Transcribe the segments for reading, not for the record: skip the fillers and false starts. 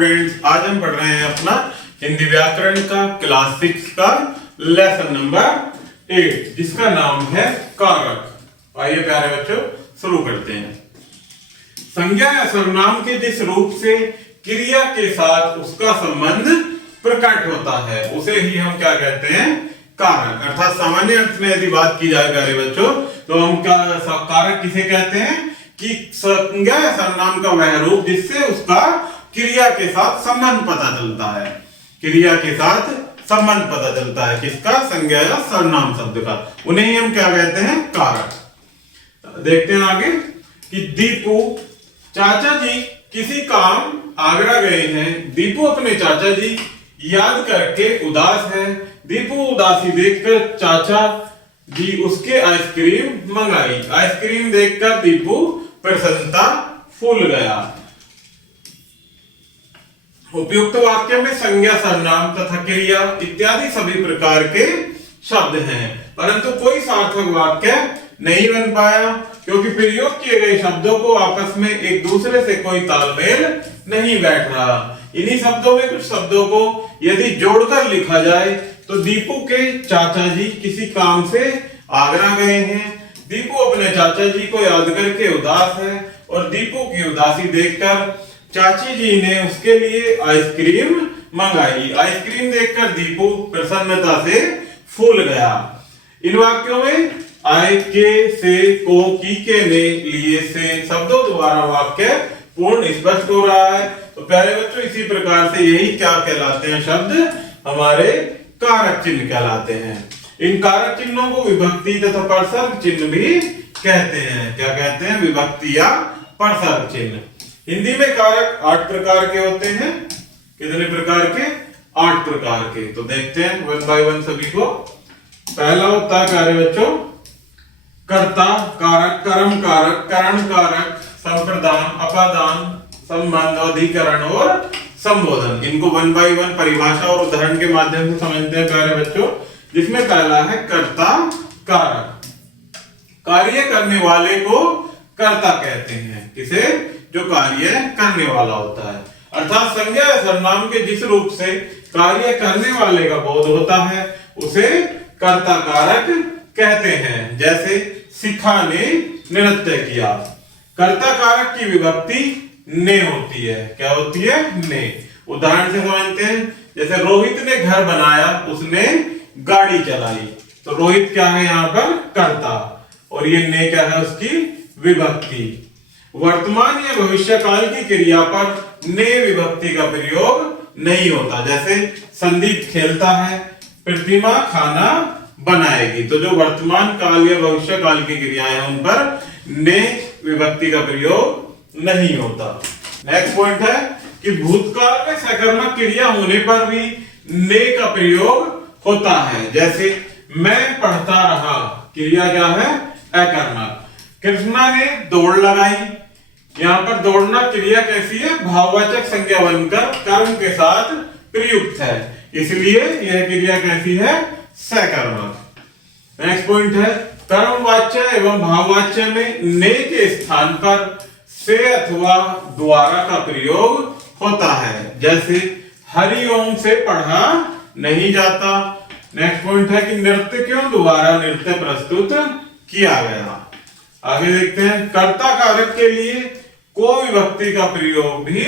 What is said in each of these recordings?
Students, आज हम पढ़ रहे हैं अपना हिंदी व्याकरण का क्लास 6 का लेसन नंबर 8 जिसका नाम है कारक। आइए प्यारे बच्चों शुरू करते हैं। संज्ञा या सर्वनाम के जिस रूप से क्रिया के साथ उसका संबंध प्रकट होता है उसे ही हम क्या कहते हैं, कारक। अर्थात सामान्य अर्थ में यदि बात की जाए प्यारे बच्चों तो हम क्या कारक किसे कहते हैं कि संज्ञा या सर्वनाम का वह रूप जिससे उसका क्रिया के साथ संबंध पता चलता है। क्रिया के साथ संबंध पता चलता है किसका, संज्ञा या सर्वनाम शब्द का, उन्हें ही हम क्या कहते हैं, कारक। देखते हैं आगे कि दीपू चाचा जी किसी काम आगरा गए हैं। दीपू अपने चाचा जी याद करके उदास है। दीपू उदासी देखकर चाचा जी उसके आइसक्रीम मंगाई। आइसक्रीम देखकर दीपू प्रसन्नता फूल गया। उपयुक्त वाक्य में संज्ञा, सर्वनाम तथा क्रिया इत्यादि सभी प्रकार के शब्द हैं, परंतु कोई सार्थक वाक्य नहीं बन पाया क्योंकि प्रयोग किए गए शब्दों को आपस में एक दूसरे से कोई तालमेल नहीं बैठ रहा। इन्हीं शब्दों में कुछ शब्दों को यदि जोड़कर लिखा जाए तो दीपू के चाचा जी किसी काम से आगरा गए हैं। दीपू अपने चाचा जी को याद करके उदास है और दीपू की उदासी देखकर चाची जी ने उसके लिए आइसक्रीम मंगाई। आइसक्रीम देखकर दीपू प्रसन्नता से फूल गया। इन वाक्यों में आय, के, से, को, की, के, ने, लिए, से शब्दों द्वारा वाक्य पूर्ण स्पष्ट हो रहा है। तो प्यारे बच्चों इसी प्रकार से यही क्या कहलाते हैं, शब्द हमारे कारक चिन्ह कहलाते हैं। इन कारक चिन्हों को विभक्ति तथा परसर्ग चिन्ह भी कहते हैं। क्या कहते हैं, विभक्ति या परसर्ग चिन्ह। हिंदी में कारक 8 प्रकार के होते हैं। कितने प्रकार के, 8 प्रकार के। तो देखते हैं वन बाय वन सभी को। पहला होता है प्यारे बच्चों कर्ता कारक, कर्म कारक, करण कारक, संप्रदान, अपादान, संबंध, अधिकरण और संबोधन। इनको वन बाय वन परिभाषा और उदाहरण के माध्यम से समझते हैं प्यारे बच्चों। जिसमें पहला है कर्ता कारक। कार्य करने वाले को कर्ता कहते हैं। किसे, जो कार्य करने वाला होता है। अर्थात संज्ञा या सर्वनाम के जिस रूप से कार्य करने वाले का बोध होता है उसे कर्ता कारक कहते हैं। जैसे शिखा ने नृत्य किया। कर्ता कारक की विभक्ति ने होती है। क्या होती है, ने। उदाहरण से समझते हैं। जैसे रोहित ने घर बनाया, उसने गाड़ी चलाई। तो रोहित क्या है यहाँ पर, कर्ता, और ये ने क्या है, उसकी विभक्ति। वर्तमान या भविष्य काल की क्रिया पर ने विभक्ति का प्रयोग नहीं होता। जैसे संदीप खेलता है, प्रतिमा खाना बनाएगी। तो जो वर्तमान काल या भविष्य काल की क्रियाएं हैं उन पर ने विभक्ति का प्रयोग नहीं होता। नेक्स्ट पॉइंट है कि भूतकाल में सकर्मक क्रिया होने पर भी ने का प्रयोग होता है। जैसे मैं पढ़ता रहा, क्रिया क्या है, अकर्मक। कृष्णा ने दौड़ लगाई। यहां पर दौड़ना क्रिया कैसी है, भाववाचक संज्ञा बनकर कर्म के साथ प्रयुक्त है, इसलिए यह क्रिया कैसी है, सकर्मक। नेक्स्ट पॉइंट है कर्मवाच्य एवं भाववाच्य में ने के स्थान पर से अथवा द्वारा का प्रयोग होता है। जैसे हरिओम से पढ़ा नहीं जाता। नेक्स्ट पॉइंट है कि नृत्य क्यों द्वारा नृत्य प्रस्तुत किया गया। आगे देखते हैं कर्ता कारक के लिए को विभक्ति का प्रयोग भी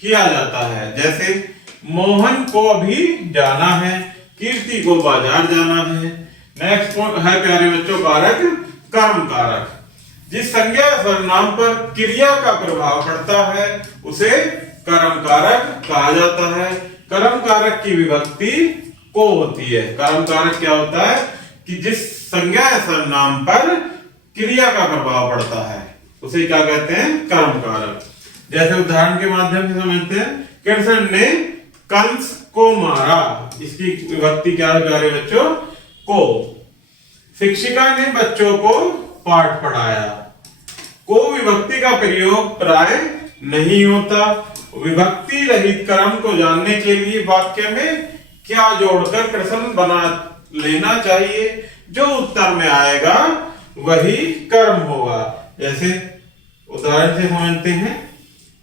किया जाता है। जैसे मोहन को अभी जाना है, कीर्ति को बाजार जाना है। नेक्स्ट पॉइंट है प्यारे बच्चों कारक, कर्म कारक। जिस संज्ञा या सर्वनाम पर क्रिया का प्रभाव पड़ता है उसे कर्म कारक कहा जाता है। कर्म कारक की विभक्ति को होती है। कर्म कारक क्या होता है कि जिस संज्ञा या सर्वनाम पर क्रिया का प्रभाव पड़ता है उसे क्या कहते हैं, कर्म कारक। जैसे उदाहरण के माध्यम से समझते हैं। कृष्ण ने कंस को मारा, इसकी विभक्ति क्या है प्यारे बच्चों, को। शिक्षिका ने बच्चों को पाठ पढ़ाया। को विभक्ति का प्रयोग प्राय नहीं होता। विभक्ति रहित कर्म को जानने के लिए वाक्य में क्या जोड़कर प्रश्न बना लेना चाहिए, जो उत्तर में आएगा वही कर्म होगा। जैसे उदाहरण से समझते हैं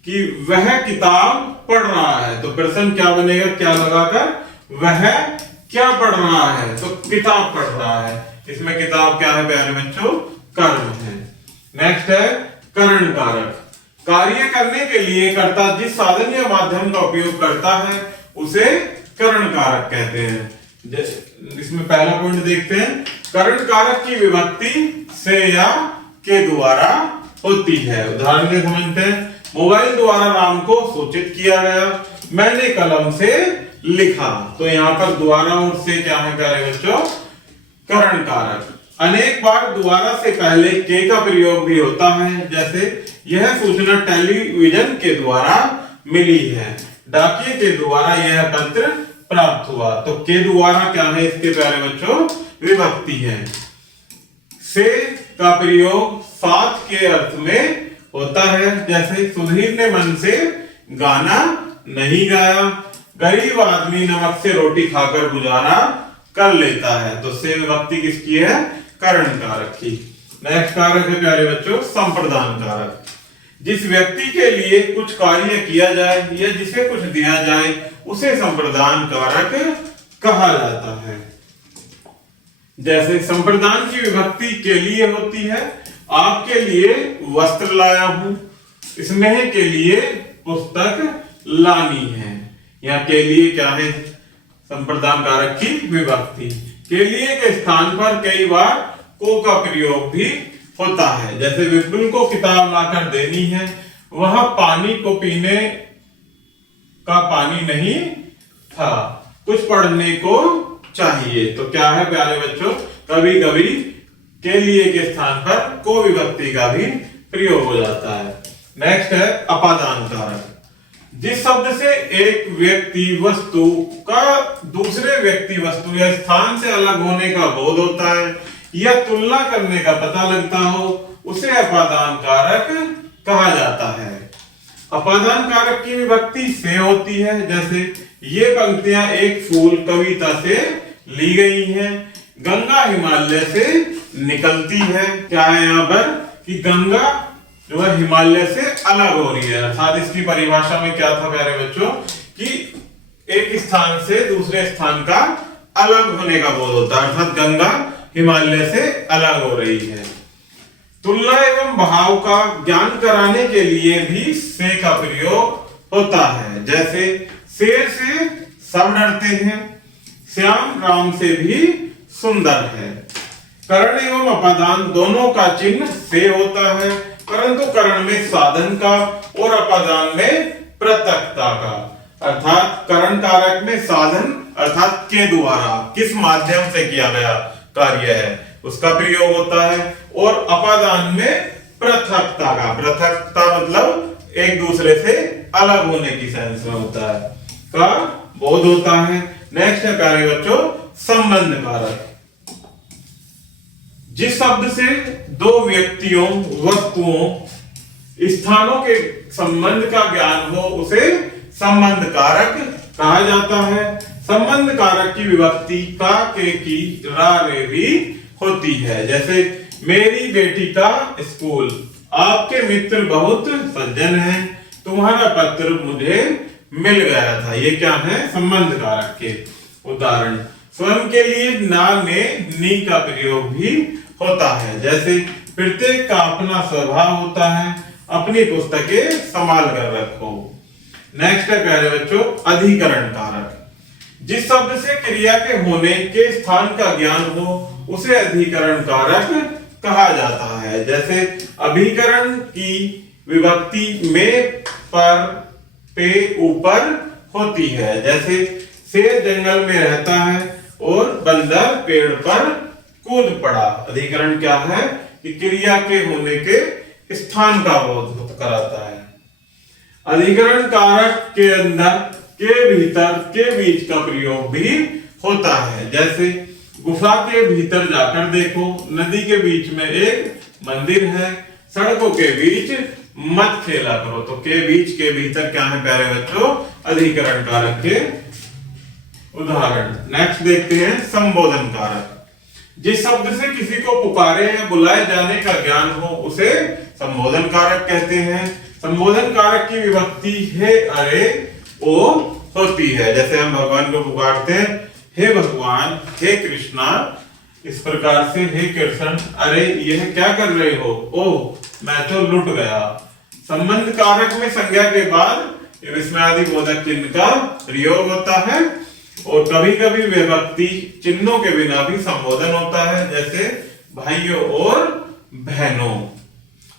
कि वह किताब पढ़ रहा है, तो प्रश्न क्या बनेगा, क्या लगाकर, वह क्या पढ़ रहा है, तो किताब पढ़ रहा है। इसमें किताब क्या है प्यारे बच्चों, कर्म है। नेक्स्ट है करण कारक। कार्य करने के लिए कर्ता जिस साधन या माध्यम का उपयोग करता है उसे करण कारक कहते हैं। इसमें पहला पॉइंट देखते हैं, करण कारक की विभक्ति से या के द्वारा होती है। उदाहरण से समझते हैं, मोबाइल द्वारा राम को सूचित किया गया, मैंने कलम से लिखा। तो यहाँ पर द्वारा और से क्या है प्यारे बच्चों, करण कारक। अनेक बार द्वारा से पहले के का प्रयोग भी होता है, जैसे यह सूचना टेलीविजन के द्वारा मिली है, डाकिये के द्वारा यह पत्र प्राप्त हुआ। तो के द्वारा क्या है इसके प्यारे बच्चों, विभक्ति है। से का प्रयोग साथ के अर्थ में होता है, जैसे सुधीर ने मन से गाना नहीं गाया, गरीब आदमी नमक से रोटी खाकर गुजारा कर लेता है। तो से विभक्ति किसकी है, करण कारक की। नेक्स्ट कारक है प्यारे बच्चों संप्रदान कारक। जिस व्यक्ति के लिए कुछ कार्य किया जाए या जिसे कुछ दिया जाए उसे संप्रदान कारक कहा जाता है। जैसे संप्रदान की विभक्ति के लिए होती है, आपके लिए वस्त्र लाया हूं, स्नेह के लिए पुस्तक लानी है। यहाँ के लिए क्या है, संप्रदान कारक की विभक्ति। के लिए के स्थान पर कई बार को का प्रयोग भी होता है, जैसे विपुल को किताब लाकर देनी है, वह पानी को पीने का पानी नहीं था, कुछ पढ़ने को चाहिए। तो क्या है प्यारे बच्चों, कभी कभी के लिए के स्थान पर को विभक्ति का भी प्रयोग हो जाता है। नेक्स्ट है अपादान कारक। जिस शब्द से एक व्यक्ति वस्तु का दूसरे व्यक्ति वस्तु या स्थान से अलग होने का बोध होता है या तुलना करने का पता लगता हो उसे अपादान कारक कहा जाता है। अपादान कारक की विभक्ति से होती है, जैसे ये पंक्तियां एक फूल कविता से ली गई हैं, गंगा हिमालय से निकलती है। क्या है यहाँ पर कि गंगा जो है हिमालय से अलग हो रही है, अर्थात इसकी परिभाषा में क्या था प्यारे बच्चों कि एक स्थान से दूसरे स्थान का अलग होने का बोध होता है, अर्थात गंगा हिमालय से अलग हो रही है। तुलना एवं भाव का ज्ञान कराने के लिए भी से का प्रयोग होता है, जैसे शेर से सब डरते हैं, श्याम राम से भी सुंदर है। करण एवं अपादान दोनों का चिन्ह से होता है, परंतु करण में साधन का और अपादान में प्रत्यक्षता का, अर्थात करण कारक में साधन अर्थात के द्वारा किस माध्यम से किया गया कार्य है उसका प्रयोग होता है, और अपादान में पृथकता का, पृथकता मतलब एक दूसरे से अलग होने की सेंस में होता है, का बोध होता है। नेक्स्ट है प्यारे बच्चों संबंध कारक। जिस शब्द से दो व्यक्तियों वस्तुओं स्थानों के संबंध का ज्ञान हो उसे संबंध कारक कहा जाता है। संबंध कारक की विभक्ति का के की रा रे भी होती है, जैसे मेरी बेटी का स्कूल, आपके मित्र बहुत सज्जन हैं, तुम्हारा पत्र मुझे मिल गया था। ये क्या है संबंध कारक के उदाहरण। स्वयं के लिए ना ने नी का प्रयोग भी होता है, जैसे प्रत्येक का अपना स्वभाव होता है, अपनी पुस्तकें संभाल कर रखो। नेक्स्ट है प्यारे बच्चों अधिकरण कारक। जिस शब्द से क्रिया के होने के स्थान का ज्ञान हो उसे अधिकरण कारक कहा जाता है, जैसे अभिकरण की विभक्ति में पर पे ऊपर होती है, जैसे शेर जंगल में रहता है और बंदर पेड़ पर कूद पड़ा। अधिकरण क्या है कि क्रिया के होने के स्थान का बोध कराता है। अधिकरण कारक के अंदर के भीतर के बीच का प्रयोग भी होता है, जैसे गुफा के भीतर जाकर देखो, नदी के बीच में एक मंदिर है, सड़कों के बीच मत खेला करो। तो के बीच के भीतर क्या है प्यारे बच्चों अधिकरण कारक के उदाहरण। नेक्स्ट देखते हैं संबोधन कारक। जिस शब्द से किसी को पुकारे या बुलाए जाने का ज्ञान हो उसे संबोधन कारक कहते हैं। संबोधन कारक की विभक्ति हे अरे ओ होती है। जैसे हम भगवान को पुकारते हैं, हे भगवान, हे कृष्णा, इस प्रकार से हे कृष्ण, अरे यह क्या कर रहे हो, ओ मैं तो लुट गया। संबंध कारक में संज्ञा के बाद विस्मयादि बोधक चिन्ह का प्रयोग होता है और कभी कभी विभक्ति चिन्हों के बिना भी संबोधन होता है, जैसे भाइयों और बहनों।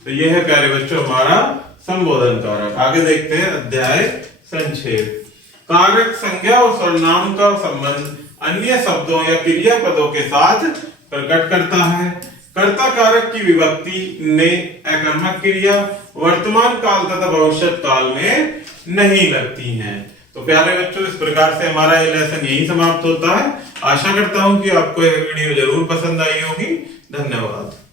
तो यह है प्यारे बच्चों हमारा संबोधन कारक। आगे देखते हैं अध्याय संक्षेप। कारक संज्ञा और सर्वनाम का संबंध अन्य शब्दों या क्रियापदों के साथ प्रकट करता है। कर्ता कारक की विभक्ति ने अकर्मक क्रिया वर्तमान काल तथा भविष्य काल में नहीं लगती हैं। तो प्यारे बच्चों, इस प्रकार से हमारा ये लेसन यही समाप्त होता है। आशा करता हूं कि आपको यह वीडियो जरूर पसंद आई होगी। धन्यवाद।